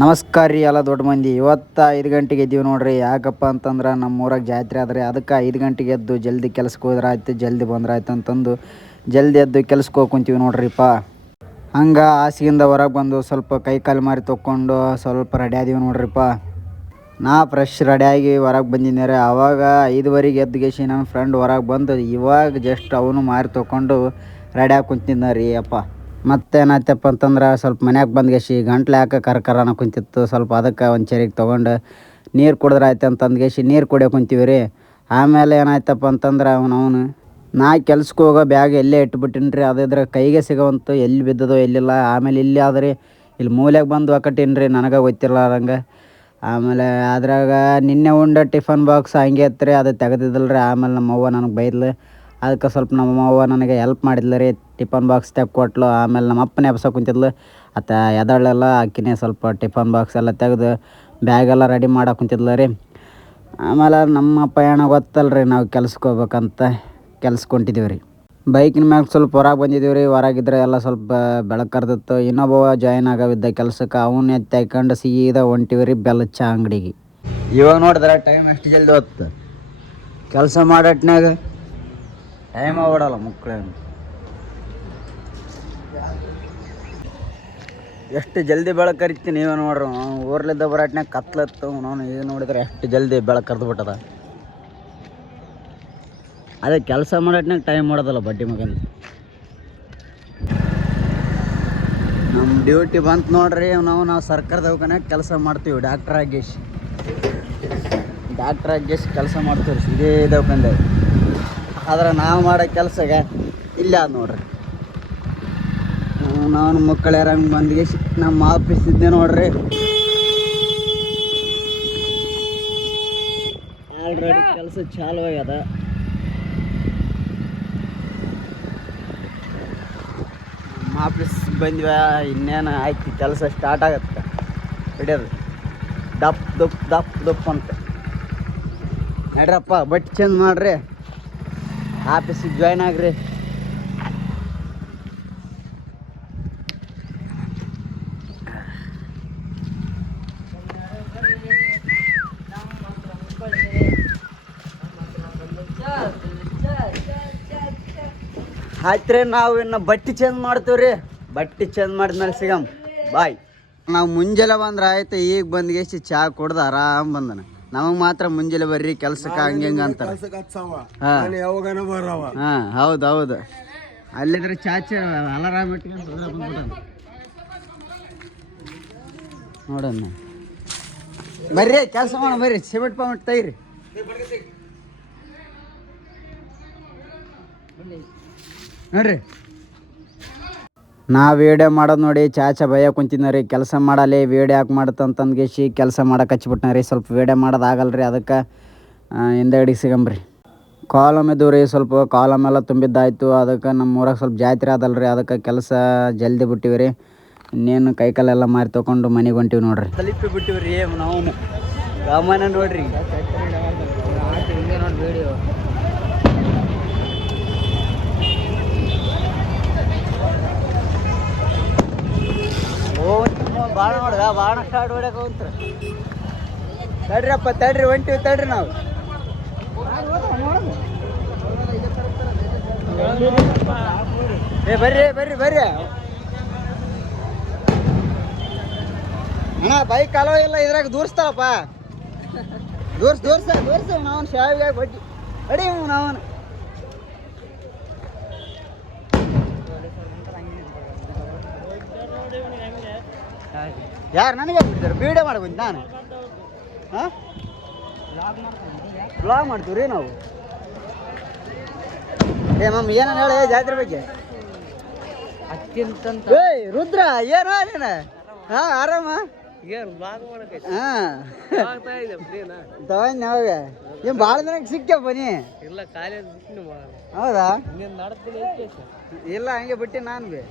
ನಮಸ್ಕಾರ ರೀ ಎಲ್ಲ ದೊಡ್ಡ ಮಂದಿ. ಇವತ್ತು 5 ಗಂಟೆಗೆ ಎದ್ದೀವಿ ನೋಡ್ರಿ. ಯಾಕಪ್ಪ ಅಂತಂದ್ರೆ ನಮ್ಮ ಊರಾಗ ಜಾತ್ರೆ ಆದ್ರೆ ಅದಕ್ಕೆ 5 ಗಂಟೆಗೆ ಎದ್ದು ಜಲ್ದಿ ಕೆಲ್ಸಕ್ಕೆ ಹೋದ್ರೆ ಆಯ್ತು, ಜಲ್ದಿ ಬಂದ್ರೆ ಆಯ್ತು ಅಂತಂದು ಜಲ್ದಿ ಎದ್ದು ಕೆಲ್ಸಕ್ಕೆ ಹೋಗಿ ಕುಂತೀವಿ ನೋಡ್ರಿಪ್ಪ. ಹಂಗೆ ಹಾಸಿಗೆಯಿಂದ ಹೊರಗೆ ಬಂದು ಸ್ವಲ್ಪ ಕೈ ಕಾಲು ಮಾರಿ ತೊಗೊಂಡು ಸ್ವಲ್ಪ ರೆಡಿ ಆದೀವಿ ನೋಡ್ರಿಪ್ಪ. ನಾ ಫ್ರೆಶ್ ರೆಡಿಯಾಗಿ ಹೊರಗೆ ಬಂದಿದ್ದೆ ರೀ. ಆವಾಗ 5:15 ಎದ್ದುಗೇಸಿ ನನ್ನ ಫ್ರೆಂಡ್ ಹೊರಗೆ ಬಂದು ಇವಾಗ ಜಸ್ಟ್ ಅವನು ಮಾರಿ ತೊಗೊಂಡು ರೆಡಿಯಾಗಿ ಕುಂತಿದ್ದ ರೀ ಅಪ್ಪ. ಮತ್ತೇನಾಯ್ತಪ್ಪ ಅಂತಂದ್ರೆ ಸ್ವಲ್ಪ ಮನ್ಯಾಗ ಬಂದ್ಗೇಸಿ ಗಂಟ್ಲು ಯಾಕೆ ಕರ್ಕರನ ಕುಂತಿತ್ತು. ಸ್ವಲ್ಪ ಅದಕ್ಕೆ ಒಂದು ಚರಿಗೆ ತೊಗೊಂಡು ನೀರು ಕುಡಿದ್ರೆ ಆಯ್ತು ಅಂತಂದ್ಗೇಸಿ ನೀರು ಕುಡಿಯೋಕೆ ಕುಂತೀವಿ ರೀ. ಆಮೇಲೆ ಏನಾಯ್ತಪ್ಪ ಅಂತಂದ್ರೆ ಅವನು ನಾ ಕೆಲ್ಸಕ್ಕೆ ಹೋಗೋ ಬ್ಯಾಗ್ ಎಲ್ಲೇ ಇಟ್ಬಿಟ್ಟಿನಿ ರೀ. ಅದಿದ್ರೆ ಕೈಗೆ ಸಿಗೋವಂತು ಎಲ್ಲಿ ಬಿದ್ದದೋ ಎಲ್ಲಿಲ್ಲ. ಆಮೇಲೆ ಇಲ್ಲಿ ಆದರೆ ಇಲ್ಲಿ ಮೂಲೆಗೆ ಬಂದು ಒಕ್ಕಟೀನಿ ರೀ, ನನಗೆ ಗೊತ್ತಿರ್ಲಾರಂಗೆ. ಆಮೇಲೆ ಅದ್ರಾಗ ನಿನ್ನೆ ಉಂಡ ಟಿಫನ್ ಬಾಕ್ಸ್ ಹಂಗೆ ಇತ್ತು ರೀ, ಅದು ತೆಗೆದಿದ್ದಲ್ಲ ರೀ. ಆಮೇಲೆ ನಮ್ಮವ್ವ ನನಗೆ ಬೈದ್ಲು. ಅದಕ್ಕೆ ಸ್ವಲ್ಪ ನಮ್ಮವ್ವ ನನಗೆ ಹೆಲ್ಪ್ ಮಾಡಿದ್ಲು ರೀ, ಟಿಫನ್ ಬಾಕ್ಸ್ ತೆಗ್ಕೊಟ್ಲು. ಆಮೇಲೆ ನಮ್ಮ ಅಪ್ಪನೇ ಎಬ್ಸ ಕುಂತಿದ್ಲು. ಎದಳೆಲ್ಲ ಆಕಿನೇ ಸ್ವಲ್ಪ ಟಿಫನ್ ಬಾಕ್ಸ್ ಎಲ್ಲ ತೆಗೆದು ಬ್ಯಾಗೆಲ್ಲ ರೆಡಿ ಮಾಡಕ್ಕೆ ಕುಂತಿದ್ಲು ರೀ. ಆಮೇಲೆ ನಮ್ಮ ಪಯಣ ಗೊತ್ತಲ್ಲ ರೀ, ನಾವು ಕೆಲ್ಸಕ್ಕೆ ಹೋಗ್ಬೇಕಂತ ಕೆಲ್ಸಕ್ಕೆ ಹೊಂಟಿದ್ದೀವಿ ರೀ. ಬೈಕಿನ ಮ್ಯಾಗ ಸ್ವಲ್ಪ ಹೊರಗೆ ಬಂದಿದ್ದೀವಿ ರೀ. ಹೊರಗಿದ್ರೆ ಎಲ್ಲ ಸ್ವಲ್ಪ ಬೆಳಕು ಕರ್ದಿತ್ತು. ಇನ್ನೊಬ್ಬ ಜಾಯ್ನ್ ಆಗವಿದ್ದ ಕೆಲ್ಸಕ್ಕೆ, ಅವನ್ನ ತೆಗ್ಕೊಂಡು ಸೀದಾ ಹೊಂಟಿವಿ ರೀ ಬೆಲ್ಲದ ಚಾ ಅಂಗಡಿಗೆ. ಇವಾಗ ನೋಡಿದ್ರೆ ಟೈಮ್ ಎಷ್ಟು ಜಲ್ದಿ ಹೊತ್ತು ಕೆಲಸ ಮಾಡಟ್ನಾಗ ಟೈಮ್ ಓಡಲ್ಲ ಮಕ್ಕಳೇನು. ಎಷ್ಟು ಜಲ್ದಿ ಬೆಳಕು ಕರಿತೀನಿ ನೀವೇ ನೋಡ್ರಿ. ಊರ್ಲಿದ್ದ ಬರಾಟ್ನಾಗ ಕತ್ಲತ್ತು ನಾನು ಈಗ ನೋಡಿದ್ರೆ ಎಷ್ಟು ಜಲ್ದಿ ಬೆಳಕು ಕರೆದು ಬಿಟ್ಟದ. ಅದೇ ಕೆಲಸ ಮಾಡಟ್ನಾಗ ಟೈಮ್ ಮಾಡೋದಲ್ಲ ಬಡ್ಡಿ ಮಗನ. ನಮ್ಮ ಡ್ಯೂಟಿ ಬಂತು ನೋಡ್ರಿ. ನಾವು ಸರ್ಕಾರ ದವಾಖಾನ್ಯಾಗ ಕೆಲಸ ಮಾಡ್ತೀವಿ. ಡಾಕ್ಟ್ರ್ ಆಗೇಶ್ ಕೆಲಸ ಮಾಡ್ತೀವಿ ರೀ ಇದೇ ದವಾಖಾನ್ಯಾಗ. ಆದ್ರೆ ನಾವು ಮಾಡೋ ಕೆಲಸಗೆ ಇಲ್ಲ ಅದು ನೋಡ್ರಿ. ನಾನು ಮಕ್ಕಳು ಯಾರಂಗೆ ಬಂದಿಗೆ ನಮ್ಮ ಆಫೀಸ್ ಇದ್ದೆ ನೋಡ್ರಿ. ಆಲ್ರೆಡಿ ಕೆಲಸ ಚಾಲು ಆಗ್ಯದ. ನಮ್ಮ ಆಫೀಸ್ ಬಂದ್ವ, ಇನ್ನೇನು ಆಯ್ತು ಕೆಲಸ ಸ್ಟಾರ್ಟ್ ಆಗತ್ತೆ. ಹಿಡಿಯೋದು ದಪ್ ದಪ್ ದಪ್ ದಪ್ ಅಂತ. ನಡ್ರಪ್ಪ ಬಟ್ಟೆ ಚೇಂಜ್ ಮಾಡಿರಿ, ಆಫೀಸಿಗೆ ಜಾಯ್ನ್ ಆಗ್ರಿ. ಆಯ್ತು ರೀ, ನಾವು ಇನ್ನು ಬಟ್ಟೆ ಚೇಂಜ್ ಮಾಡ್ತೀವಿ ರೀ. ಬಟ್ಟೆ ಚೇಂಜ್ ಮಾಡಿದ್ಮೇಲೆ ಸಿಗಮ್ ಬಾಯ್. ನಾವು ಮುಂಜಾನೆ ಬಂದ್ರೆ ಆಯ್ತು, ಈಗ ಬಂದ್ಗೆಸಿ ಚಹಾ ಕುಡ್ದು ಆರಾಮ್ ಬಂದನ. ನಮಗೆ ಮಾತ್ರ ಮುಂಜಾನೆ ಬರ್ರಿ ಕೆಲ್ಸಕ್ಕೆ ಹಂಗೆ ಹಿಂಗೆ ಅಂತಾರೆ. ಹಾಂ ಹೌದು ಹೌದು. ಅಲ್ಲಿದ್ರೆ ಚಾಚೆ ಅಲಾರಾಮ್ ಇಟ್ಕೊಂಡು ನೋಡೋಣ. ಬರ್ರಿ ಕೆಲಸ ಮಾಡೋಣ ಬರ್ರಿ. ಸಿಮೆಂಟ್ ಪಮೆಂಟ್ ತೆಗಿರಿ. ನೋಡ್ರಿ ನಾ ವೀಡಿಯೋ ಮಾಡೋದು ನೋಡಿ ಚಾಚಾ ಭಯ ಕುಂತಿದ್ನ ರೀ. ಕೆಲಸ ಮಾಡಲಿ ವೀಡಿಯೋ ಯಾಕೆ ಮಾಡುತ್ತಂತಂದ್ಗೇಸಿ ಕೆಲಸ ಮಾಡಕ್ಕೆ ಹಚ್ಬಿಟ್ನ ರೀ. ಸ್ವಲ್ಪ ವೀಡಿಯೋ ಮಾಡೋದು ಆಗಲ್ಲ ರೀ, ಅದಕ್ಕೆ ಹಿಂದಗಡೆಗೆ ಸಿಗಂಬ್ರಿ. ಕಾಲಮ್ ಇದ್ದು ರೀ, ಸ್ವಲ್ಪ ಕಾಲಮ್ ಎಲ್ಲ ತುಂಬಿದ್ದಾಯ್ತು. ಅದಕ್ಕೆ ನಮ್ಮ ಊರಾಗ ಸ್ವಲ್ಪ ಜಾತ್ರೆ ಅದಲ್ಲ ರೀ, ಅದಕ್ಕೆ ಕೆಲಸ ಜಲ್ದಿ ಬಿಟ್ಟಿವಿ ರೀ. ಇನ್ನೇನು ಕೈಕಾಲೆಲ್ಲ ಮಾರಿ ತೊಗೊಂಡು ಮನೆಗೆ ಹೊಂಟಿವಿ ನೋಡ್ರಿ. ತಲುಪಿ ಬಿಟ್ಟಿವಿ ರೀ ನಾವು. ರಾಮಾಯಣ ನೋಡ್ರಿ ವಿಡಿಯೋ. ಬಾಣ ನೋಡ್ಗ ಬಾಣ ಸ್ಟಾರ್ಟ್ ಹೊಡ್ಯಾಕ ಹೋಗ್ತಾರೆ. ತಡ್ರಿಪ್ಪ ತಡ್ರಿ, ಹೊಂಟಿವಿ ತಡ್ರಿ ನಾವು. ಬರ್ರಿ ಬರ್ರಿ ಬರ್ರಿ ಅಣ್ಣ. ಬೈಕ್ ಅಲೋ ಇಲ್ಲ ಇದ್ರಾಗ, ದೂರಿಸ್ತಾರಪ್ಪ. ದೂರ್ಸ ನಾವನ್ ಶಾವಿಗೆ ಬಡ್ಡಿ ಅಡಿ ನಾವನ್. ಯಾರು ನನಗೆ ಬಿಡ್ತಾರೆ ವೀಡಿಯೋ ಮಾಡ್ಬೋದು ನಾನು. ಹಾಂ ಬ್ಲಾಗ್ ಮಾಡ್ತೀವಿ ರೀ ನಾವು. ಮಮ್ಮಿ ಏನೋ ಹೇಳಿ ಜಾತ್ರೆ ಬಗ್ಗೆ. ಏಯ್ ರುದ್ರ ಏನೋ ನೀನು. ಹಾಂ ಆರಾಮ. ಹಾಂ ತಗೊಂಡ್ ಅವಾಗ ಏನು ಭಾಳ ದಿನಕ್ಕೆ ಸಿಕ್ಕಪ್ಪ ನೀ. ಹೌದಾ? ಇಲ್ಲ ಹಂಗೆ ಬಿಟ್ಟು ನಾನು ಬಿ.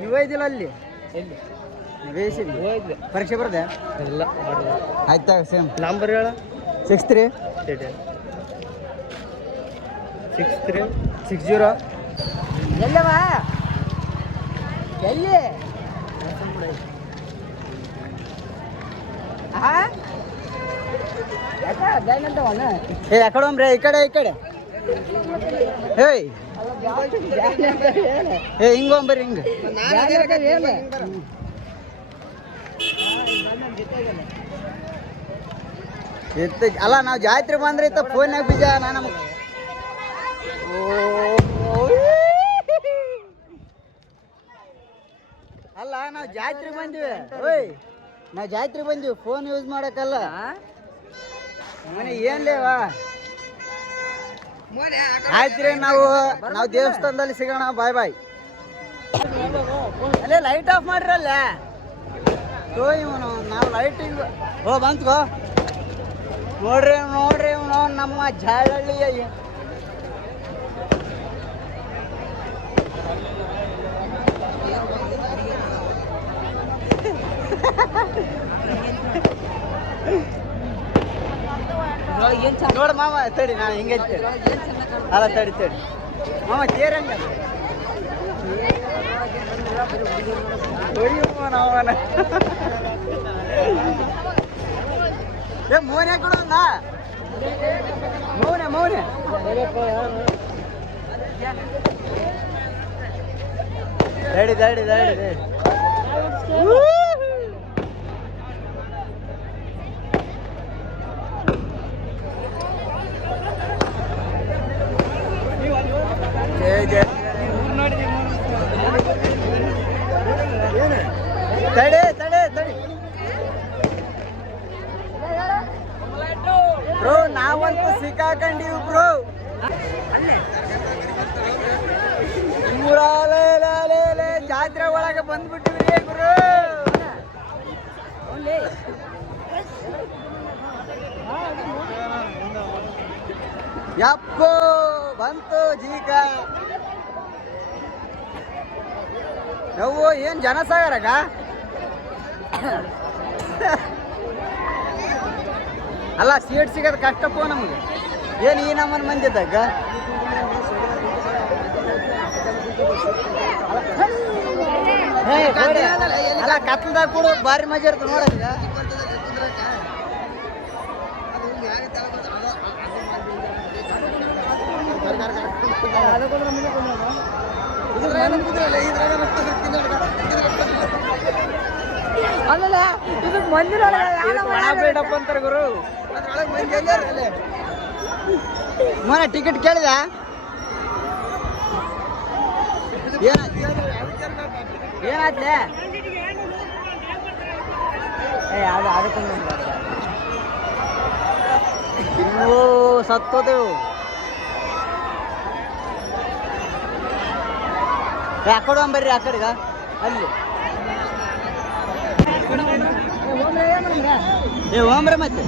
ನೀವು ಒಯ್ದಿಲ್ಲ ಅಲ್ಲಿ ಪರೀಕ್ಷೆ ಬರ್ದೆ? ಇಲ್ಲ ಆಯ್ತಾ. ಸೇಮ್ ನಂಬರ್ ಹೇಳ. 63 60 ಎಲ್ಲವ ಎಲ್ಲಿ ಏ ಯಾಕಡೆ ಹೋಮ್ರಿ ಈ ಕಡೆ ಹೇಯ್ ಏ ಹಿಂಗ ಹೋಗ್ಬರ್ರಿ ಹಿಂಗ ಅಲ್ಲ ನಾವು ಜಾತ್ರೆ ಬಂದ್ರೆ ಇತ್ತ ಫೋನ್ಯಾಗ ಬೀಜ ನಮಗೆ ಅಲ್ಲ ನಾವು ಜಾತ್ರೆ ಬಂದಿವಿ ಓಯ್ ನಾವು ಜಾತ್ರೆ ಬಂದಿವಿ ಫೋನ್ ಯೂಸ್ ಮಾಡಕ್ಕಲ್ಲ ಮನೆ ಏನ್ಲೇವಾ ಆಯ್ತ್ರಿ ನಾವು ದೇವಸ್ಥಾನದಲ್ಲಿ ಸಿಗೋಣ ಬಾಯ್ ಅಲ್ಲೇ ಲೈಟ್ ಆಫ್ ಮಾಡ್ರಲ್ಲ ನಾವು ಲೈಟಿಂಗ್ ಬಂತ್ಕೋ ನೋಡ್ರಿ ಇವನು ನಮ್ಮ ಜಾಳಹಳ್ಳಿಯ ನೋಡ ಮಾಮ ತಡಿ ನಾನು ಹಿಂಗೈತೆ ಅಲ್ಲ ತಡಿ ಮಾಮ ತೇರಂಗ ಏ ಮೌನ ಕೊಡ ಮೌನ ತಡಿ ತಡಿ ಬ್ರೋ ನಾವಂತೂ ಸಿಕ್ಕಾಕೊಂಡಿವಿ ಬ್ರೋ ಜಾತ್ರೆ ಒಳಗೆ ಬಂದ್ಬಿಟ್ಟಿವಿ ಬ್ರೋ ಯಪ್ಪೋ ಬಂತು ಜೀಕ ನಾವು ಏನ್ ಜನಸಾಗರಗ ಅಲ್ಲ ಸೀಟ್ ಸಿಗೋದು ಕಷ್ಟಪ್ಪ ನಮಗೆ ಏನು ಈ ನಮ್ಮನ ಮಂದಿದ್ದಾಗ ಅಲ್ಲ ಕತ್ಲದಾಗ ಕೂಡ ಭಾರಿ ಮಜಾ ಇರ್ತದೆ ನೋಡೋದೀಗ ಅಲ್ಲ ಇದು ಮಂದಿರ ಬೇಡಪ್ಪ ಅಂತಾರೆ ಗುರು ಮೊನ್ನೆ ಟಿಕೆಟ್ ಕೇಳಿದ ಏನಾಯ್ತಲೆ ಓ ಸತ್ತೋದೆವು ಆ ಕಡೆ ಬರ್ರಿ ಆ ಕಡೆಗ ಅಲ್ಲಿ ಏ ಓಮ್ರೆ ಮತ್ತೆ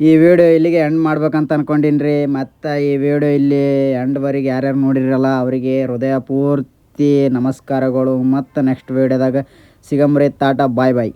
ಈ ವಿಡಿಯೋ ಇಲ್ಲಿಗೆ ಎಂಡ್ ಮಾಡ್ಬೇಕಂತ ಅನ್ಕೊಂಡಿನಿ ರೀ. ಮತ್ತು ಈ ವಿಡಿಯೋ ಇಲ್ಲಿ ಎಂಡ್ವರೆಗೆ ಯಾರ್ಯಾರು ನೋಡಿರಲ್ಲ ಅವರಿಗೆ ಹೃದಯ ಪೂರ್ತಿ ನಮಸ್ಕಾರಗಳು. ಮತ್ತು ನೆಕ್ಸ್ಟ್ ವಿಡಿಯೋದಾಗ ಸಿಗಮ್ರಿ. ಟಾಟಾ ಬಾಯ್ ಬಾಯ್.